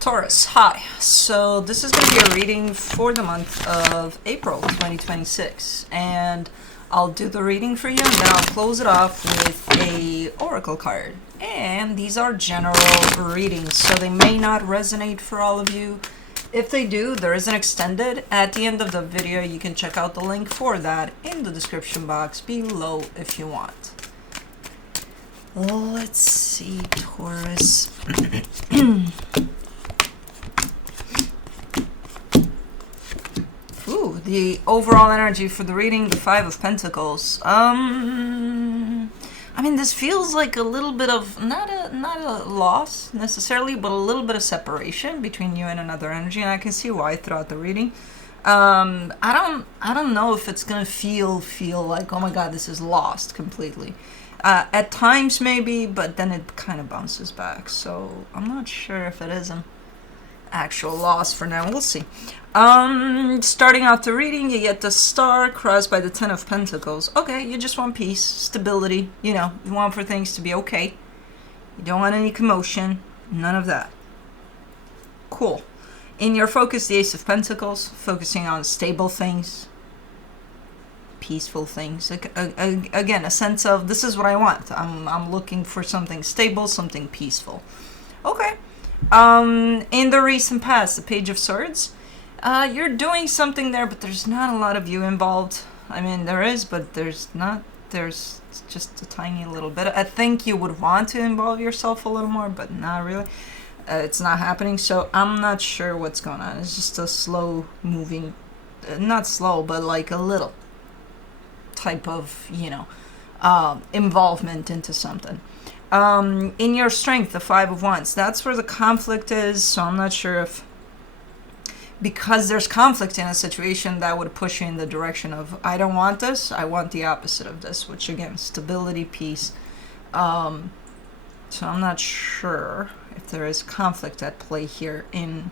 Taurus, hi. So this is going to be a reading for the month of April 2026, and I'll do the reading for you and then I'll close it off with a oracle card. And these are general readings, so they may not resonate for all of you. If they do, there is an extended at the end of the video. You can check out the link for that in the description box below if you want. Let's see, Taurus. Ooh, the overall energy for the reading, the Five of Pentacles. I mean, this feels like a little bit of not a loss necessarily, but a little bit of separation between you and another energy, and I can see why throughout the reading. I don't know if it's gonna feel like, oh my god, this is lost completely. At times maybe, but then it kind of bounces back. So I'm not sure if it is an actual loss for now. We'll see. Starting out the reading, you get the Star crossed by the Ten of Pentacles. Okay, you just want peace, stability, you know, you want for things to be okay. You don't want any commotion, none of that. Cool. In your focus, the Ace of Pentacles, focusing on stable things, peaceful things. Again, a sense of, this is what I want. I'm looking for something stable, something peaceful. Okay. In the recent past, the Page of Swords, you're doing something there, but there's not a lot of you involved. I mean, there is, but there's just a tiny little bit. I think you would want to involve yourself a little more, but not really. It's not happening, so I'm not sure what's going on. It's just a slow moving, not slow, but like a little type of, you know, involvement into something. In your strength, the Five of Wands, that's where the conflict is, so I'm not sure if, because there's conflict in a situation, that would push you in the direction of, I don't want this, I want the opposite of this, which again, stability, peace. So I'm not sure if there is conflict at play here in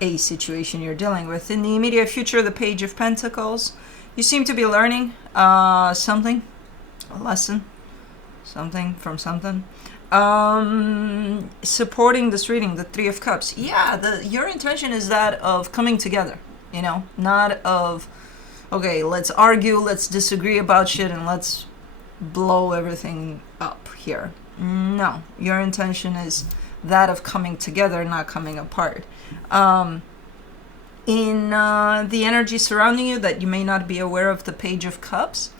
a situation you're dealing with. In the immediate future, the Page of Pentacles, you seem to be learning something, a lesson, something from something. Supporting this reading, the Three of Cups. Yeah, your intention is that of coming together, you know, not of, okay, let's argue, let's disagree about shit, and let's blow everything up here. No, your intention is that of coming together, not coming apart. In the energy surrounding you that you may not be aware of, the Page of Cups,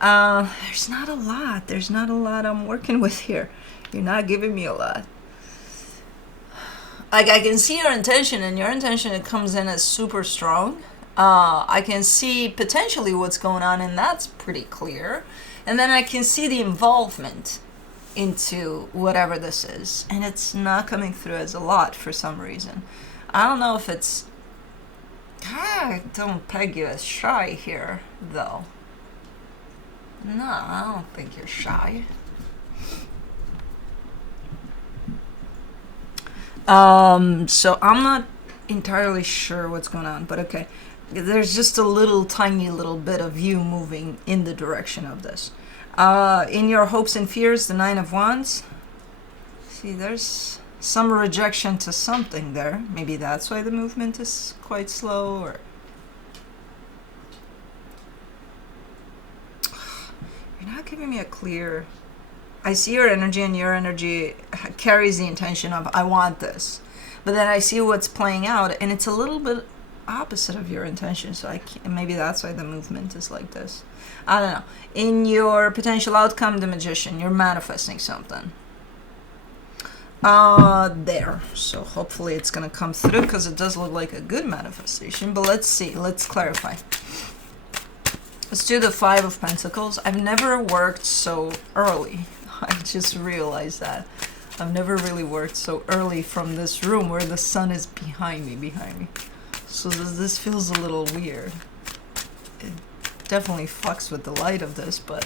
there's not a lot. There's not a lot I'm working with here. You're not giving me a lot. Like, I can see your intention, and your intention, it comes in as super strong. I can see potentially what's going on, and that's pretty clear. And then I can see the involvement into whatever this is, and it's not coming through as a lot for some reason. I don't know if it's... I don't peg you as shy here, though. No, I don't think you're shy. So I'm not entirely sure what's going on, but okay. There's just a little tiny little bit of you moving in the direction of this. In your hopes and fears, the Nine of Wands. See, there's some rejection to something there. Maybe that's why the movement is quite slow, or... You're not giving me a clear... I see your energy, and your energy carries the intention of, I want this. But then I see what's playing out, and it's a little bit opposite of your intention, so maybe that's why the movement is like this. I don't know. In your potential outcome, the Magician, you're manifesting something. There. So hopefully it's going to come through, because it does look like a good manifestation. But let's see. Let's clarify. Let's do the Five of Pentacles. I've never worked so early. I just realized that. I've never really worked so early from this room where the sun is behind me. So this feels a little weird. It definitely fucks with the light of this, but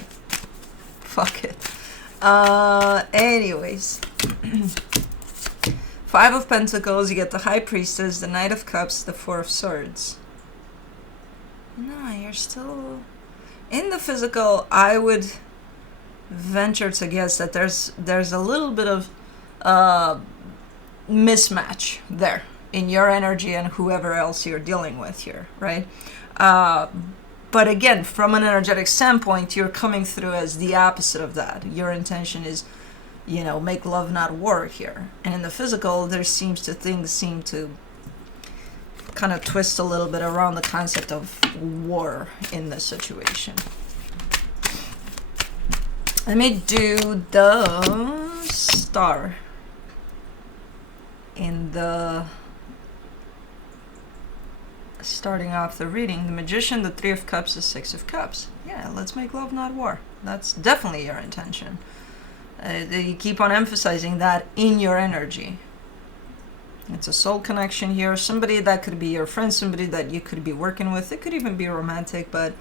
fuck it. Anyways. Five of Pentacles, you get the High Priestess, the Knight of Cups, the Four of Swords. No, you're still... In the physical, I would venture to guess that there's a little bit of mismatch there in your energy and whoever else you're dealing with here, right? But again, from an energetic standpoint, you're coming through as the opposite of that. Your intention is, make love, not war here. And in the physical, things seem to kind of twist a little bit around the concept of war in this situation. Let me do the star in the starting off the reading. The Magician, the Three of Cups, the Six of Cups. Yeah, let's make love, not war. That's definitely your intention. You keep on emphasizing that in your energy. It's a soul connection here. Somebody that could be your friend, somebody that you could be working with. It could even be romantic, but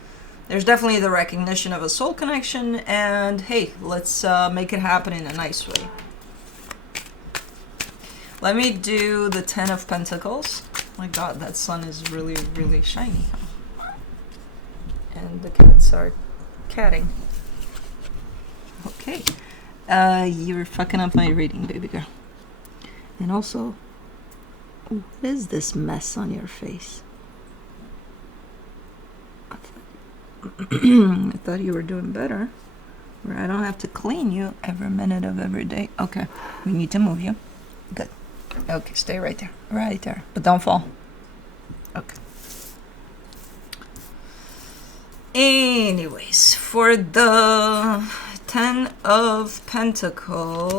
there's definitely the recognition of a soul connection, and hey, let's make it happen in a nice way. Let me do the Ten of Pentacles. My God, that sun is really, really shiny. And the cats are catting. Okay. You're fucking up my reading, baby girl. And also, what is this mess on your face? I thought you were doing better, where I don't have to clean you every minute of every day. Okay, we need to move you. Good. Okay, stay right there, but don't fall. Okay. Anyways, for the Ten of Pentacles,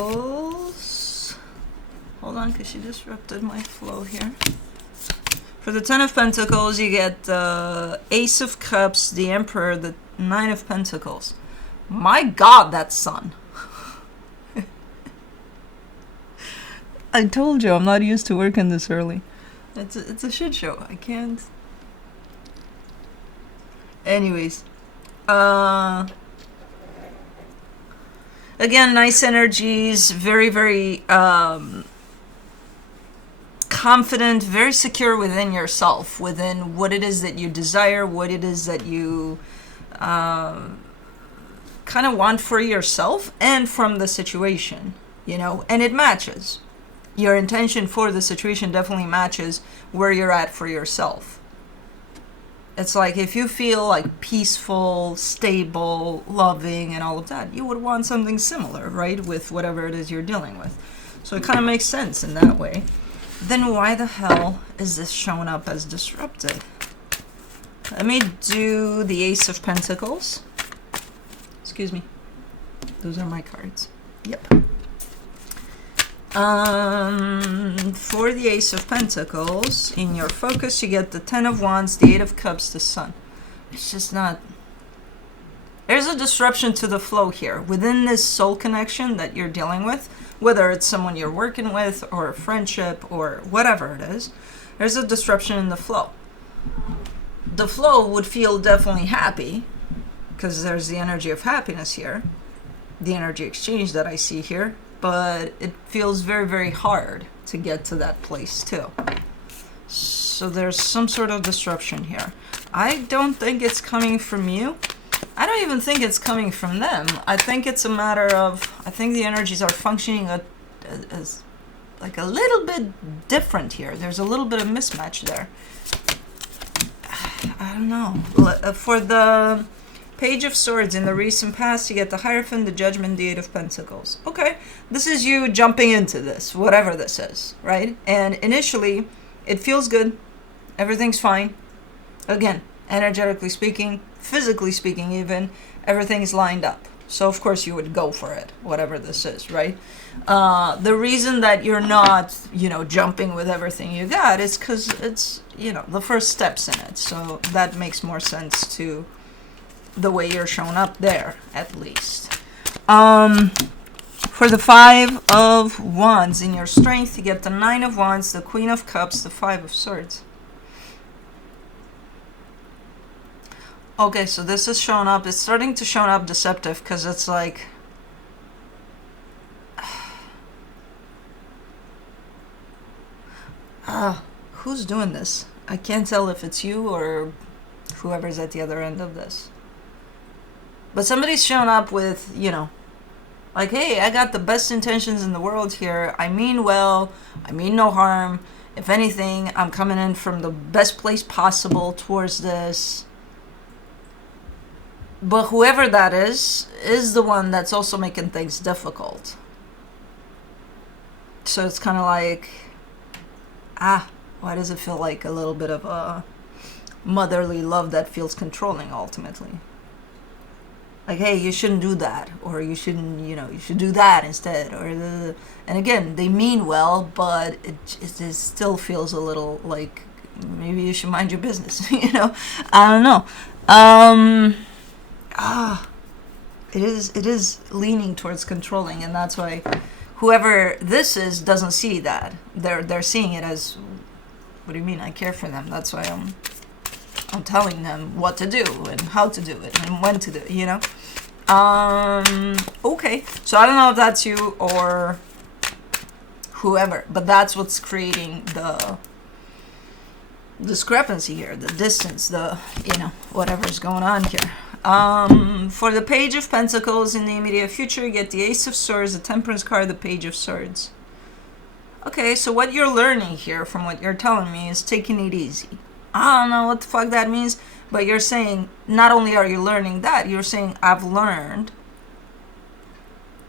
hold on, because she disrupted my flow here. For the Ten of Pentacles, you get the Ace of Cups, the Emperor, the Nine of Pentacles. My God, that sun. I told you, I'm not used to working this early. It's a shit show. I can't. Anyways. Again, nice energies. Very, very confident, very secure within yourself, within what it is that you desire, what it is that you kind of want for yourself and from the situation, and it matches. Your intention for the situation definitely matches where you're at for yourself. It's like if you feel like peaceful, stable, loving, and all of that, you would want something similar, right, with whatever it is you're dealing with. So it kind of makes sense in that way. Then why the hell is this showing up as disrupted? Let me do the Ace of Pentacles. Excuse me. Those are my cards. Yep. For the Ace of Pentacles, in your focus, you get the Ten of Wands, the Eight of Cups, the Sun. It's just not... There's a disruption to the flow here. Within this soul connection that you're dealing with, whether it's someone you're working with or a friendship or whatever it is, there's a disruption in the flow. The flow would feel definitely happy because there's the energy of happiness here, the energy exchange that I see here, but it feels very, very hard to get to that place too. So there's some sort of disruption here. I don't think it's coming from you. I don't even think it's coming from them. I think it's a matter of, I think the energies are functioning as like a little bit different here. There's a little bit of mismatch there. I don't know. For the Page of Swords, in the recent past, you get the Hierophant, the Judgment, the Eight of Pentacles. Okay, this is you jumping into this, whatever this is, right? And initially, it feels good. Everything's fine. Again, energetically speaking, physically speaking even, everything's lined up. So, of course, you would go for it, whatever this is, right? The reason that you're not, jumping with everything you got is because it's, the first steps in it. So that makes more sense to the way you're showing up there, at least. For the Five of Wands, in your strength, you get the Nine of Wands, the Queen of Cups, the Five of Swords. Okay, so this is showing up. It's starting to show up deceptive because it's like... who's doing this? I can't tell if it's you or whoever's at the other end of this. But somebody's showing up with, Like, hey, I got the best intentions in the world here. I mean well. I mean no harm. If anything, I'm coming in from the best place possible towards this. But whoever that is the one that's also making things difficult. So it's kind of like, why does it feel like a little bit of a motherly love that feels controlling ultimately? Like, hey, you shouldn't do that, or you shouldn't, you should do that instead, and again, they mean well, but it still feels a little like maybe you should mind your business, I don't know. It is leaning towards controlling, and that's why whoever this is doesn't see that. They're seeing it as, what do you mean? I care for them. That's why I'm telling them what to do and how to do it and when to do it, Okay. So I don't know if that's you or whoever, but that's what's creating the discrepancy here, the distance, whatever's going on here. For the Page of Pentacles in the immediate future, you get the Ace of Swords, the Temperance card, the Page of Swords. Okay, so what you're learning here from what you're telling me is taking it easy. I don't know what the fuck that means, but you're saying, not only are you learning that, you're saying, I've learned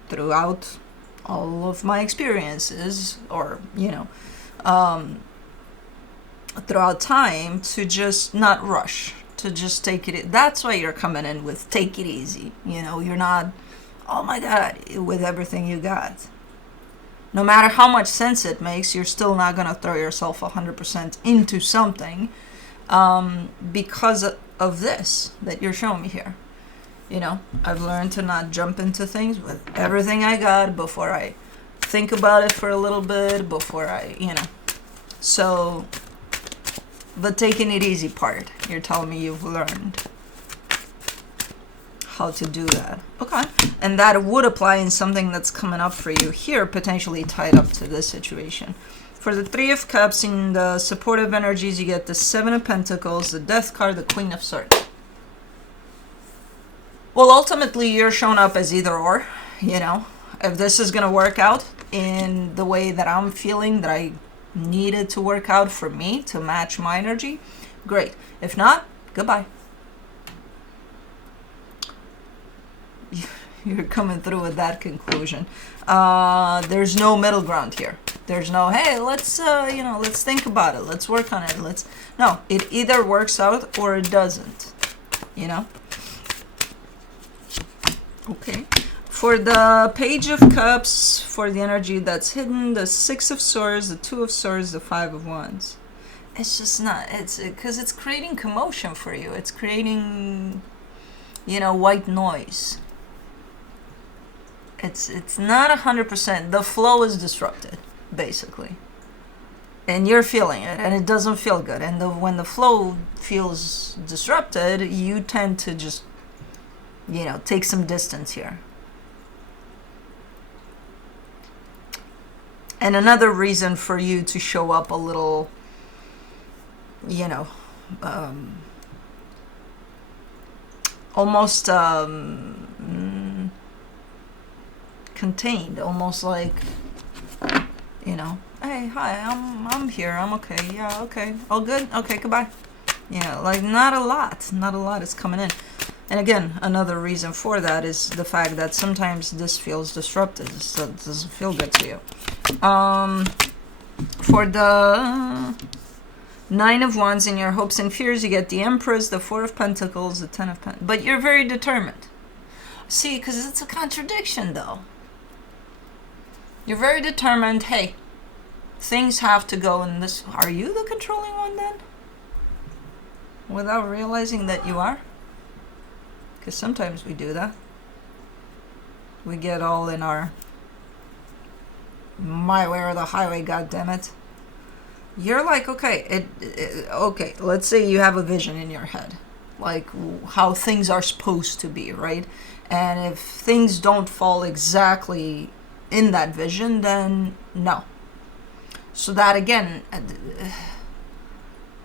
throughout all of my experiences, or, throughout time, to just not rush, to just take it. That's why you're coming in with take it easy. You're not, oh my God, with everything you got. No matter how much sense it makes, you're still not going to throw yourself 100% into something because of this that you're showing me here. I've learned to not jump into things with everything I got before I think about it for a little bit, before I, So, the taking it easy part, you're telling me you've learned how to do that. Okay. And that would apply in something that's coming up for you here, potentially tied up to this situation. For the Three of Cups, in the supportive energies, you get the Seven of Pentacles, the Death card, the Queen of Swords. Well, ultimately, you're shown up as either or, If this is going to work out in the way that I'm feeling, that I needed to work out for me to match my energy, great. If not, goodbye. You're coming through with that conclusion. There's no middle ground here. There's no, hey, let's let's think about it. Let's work on it. No, it either works out or it doesn't. Okay. For the Page of Cups, for the energy that's hidden, the Six of Swords, the Two of Swords, the Five of Wands. It's just not, because it's creating commotion for you. It's creating, white noise. It's not 100%. The flow is disrupted, basically. And you're feeling it, and it doesn't feel good. And when the flow feels disrupted, you tend to just, take some distance here. And another reason for you to show up a little, almost contained, almost like, hey, hi, I'm here, I'm okay, yeah, okay, all good, okay, goodbye. Like not a lot is coming in. And again, another reason for that is the fact that sometimes this feels disrupted, so it doesn't feel good to you. For the Nine of Wands, in your hopes and fears, you get the Empress, the Four of Pentacles, the Ten of Pentacles. But you're very determined. See, because it's a contradiction, though. You're very determined. Hey, things have to go in this. Are you the controlling one then? Without realizing that you are? Because sometimes we do that. We get all in our my way or the highway, goddammit. You're like, okay, okay, let's say you have a vision in your head, like how things are supposed to be, right? And if things don't fall exactly in that vision, then no. So that again,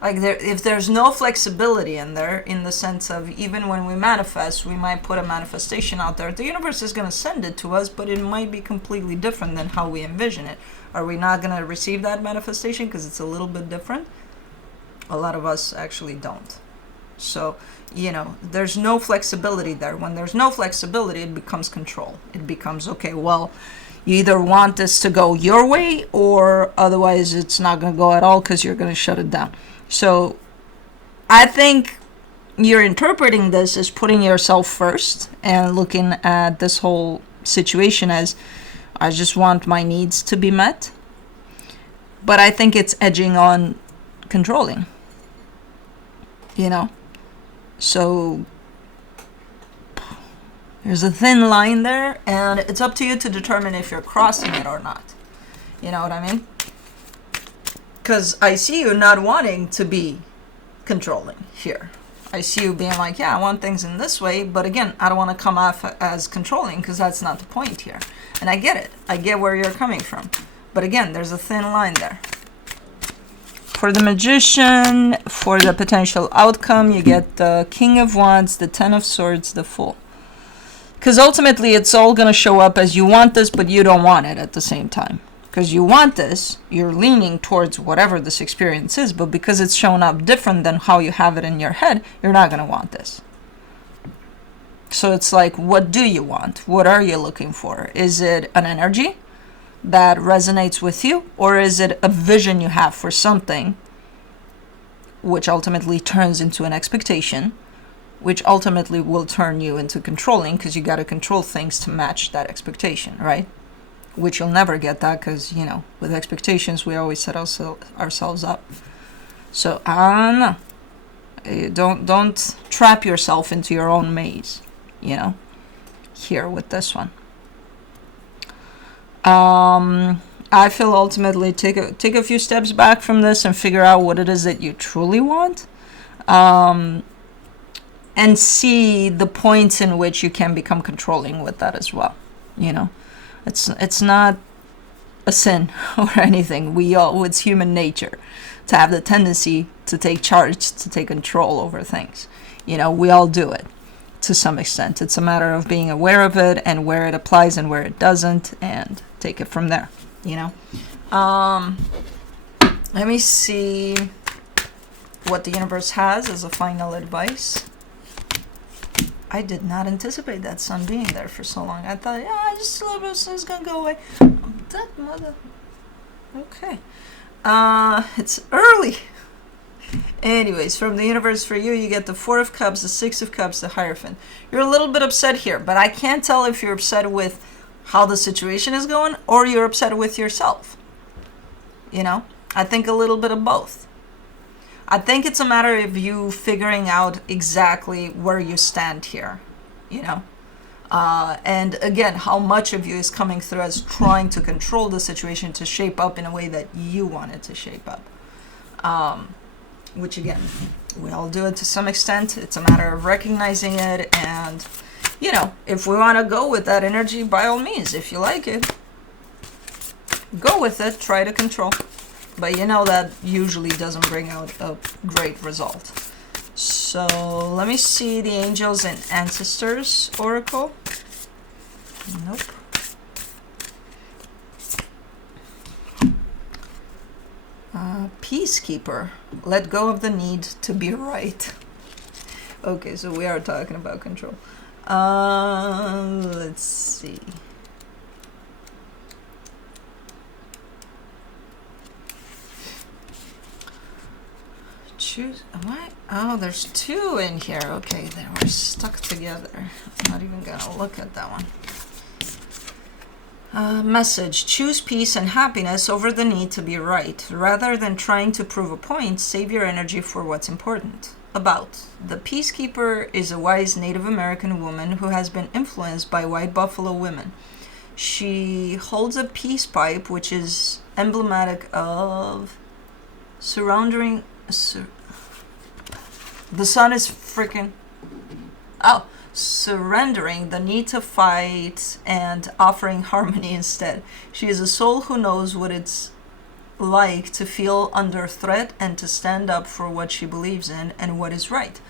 Like if there's no flexibility in there, in the sense of even when we manifest, we might put a manifestation out there. The universe is going to send it to us, but it might be completely different than how we envision it. Are we not going to receive that manifestation because it's a little bit different? A lot of us actually don't. So, there's no flexibility there. When there's no flexibility, it becomes control. It becomes, okay, well, you either want this to go your way, or otherwise it's not going to go at all because you're going to shut it down. So I think you're interpreting this as putting yourself first and looking at this whole situation as, I just want my needs to be met. But I think it's edging on controlling, So there's a thin line there, and it's up to you to determine if you're crossing it or not. You know what I mean? Because I see you not wanting to be controlling here. I see you being like, yeah, I want things in this way, but again, I don't want to come off as controlling because that's not the point here. And I get it. I get where you're coming from. But again, there's a thin line there. For the Magician, for the potential outcome, you get the King of Wands, the Ten of Swords, the Fool. Because ultimately, it's all going to show up as you want this, but you don't want it at the same time. Because you want this, you're leaning towards whatever this experience is, but because it's shown up different than how you have it in your head, you're not going to want this. So it's like, what do you want? What are you looking for? Is it an energy that resonates with you, or is it a vision you have for something, which ultimately turns into an expectation, which ultimately will turn you into controlling, because you got to control things to match that expectation, right? Which you'll never get that, because, with expectations, we always set ourselves up. So, I don't know. Don't trap yourself into your own maze, here with this one. I feel ultimately take a few steps back from this and figure out what it is that you truly want. And see the points in which you can become controlling with that as well, It's not a sin or anything. It's human nature to have the tendency to take charge, to take control over things. We all do it to some extent. It's a matter of being aware of it and where it applies and where it doesn't, and take it from there, Let me see what the universe has as a final advice. I did not anticipate that sun being there for so long. I thought, yeah, just a little bit, sun's gonna go away. That mother. Okay. It's early. Anyways, from the universe for you, you get the Four of Cups, the Six of Cups, the Hierophant. You're a little bit upset here, but I can't tell if you're upset with how the situation is going or you're upset with yourself. I think a little bit of both. I think it's a matter of you figuring out exactly where you stand here, and again, how much of you is coming through as trying to control the situation to shape up in a way that you want it to shape up. Which again, we all do it to some extent. It's a matter of recognizing it, and if we want to go with that energy, by all means, if you like it, go with it, try to control. But that usually doesn't bring out a great result. So let me see the Angels and Ancestors Oracle. Nope. Peacekeeper. Let go of the need to be right. Okay, so we are talking about control. Let's see. Choose. What? Oh, there's two in here. Okay, they were stuck together. I'm not even gonna look at that one. Message. Choose peace and happiness over the need to be right. Rather than trying to prove a point, save your energy for what's important. About. The Peacekeeper is a wise Native American woman who has been influenced by white buffalo women. She holds a peace pipe, which is emblematic of surrounding... The sun is freaking... Oh, surrendering the need to fight and offering harmony instead. She is a soul who knows what like to feel under threat and to stand up for what she believes in and what is right.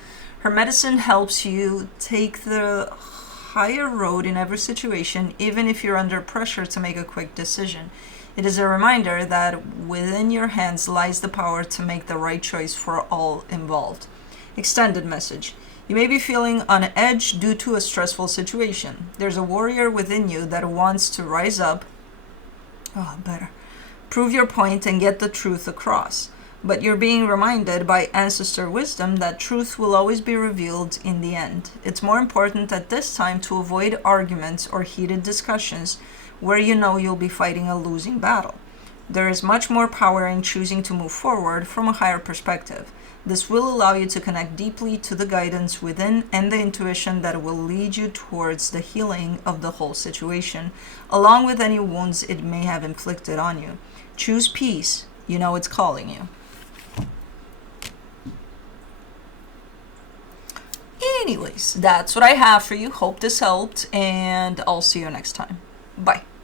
Her medicine helps you take the higher road in every situation, even if you're under pressure to make a quick decision. It is a reminder that within your hands lies the power to make the right choice for all involved. Extended message. You may be feeling on edge due to a stressful situation. There's a warrior within you that wants to rise up. Prove your point and get the truth across. But you're being reminded by ancestor wisdom that truth will always be revealed in the end. It's more important at this time to avoid arguments or heated discussions where you know you'll be fighting a losing battle. There is much more power in choosing to move forward from a higher perspective. This will allow you to connect deeply to the guidance within and the intuition that will lead you towards the healing of the whole situation, along with any wounds it may have inflicted on you. Choose peace. You know it's calling you. Anyways, that's what I have for you. Hope this helped, and I'll see you next time. Bye.